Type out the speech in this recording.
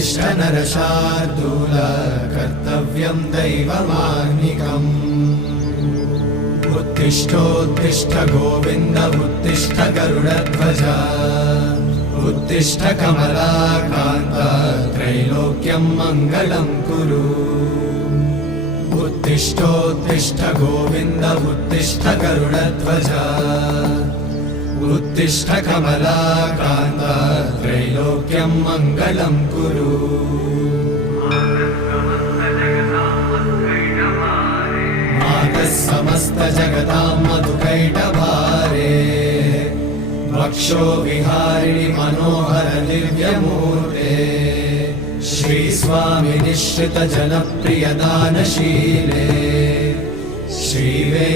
उत्तिष्ठ नरशार्दूल कर्तव्यं दैवमाह्निकम् उत्तिष्ठोत्तिष्ठ गोविन्द उत्तिष्ठ गरुडध्वज उत्तिष्ठ कमलाकान्त त्रैलोक्यं मङ्गलं कुरु उत्तिष्ठोत्तिष्ठ गोविन्द उत्तिष्ठ गरुडध्वज उत्तिष्ठ कमलाकान्त त्रैलोक्यं मङ्गलं कुरु मातः समस्त जगतां मधुकैटभारे वक्षो विहारिणि मनोहर दिव्यमूर्ते श्रीस्वामि निश्रित जनप्रिय दानशीले श्रीवे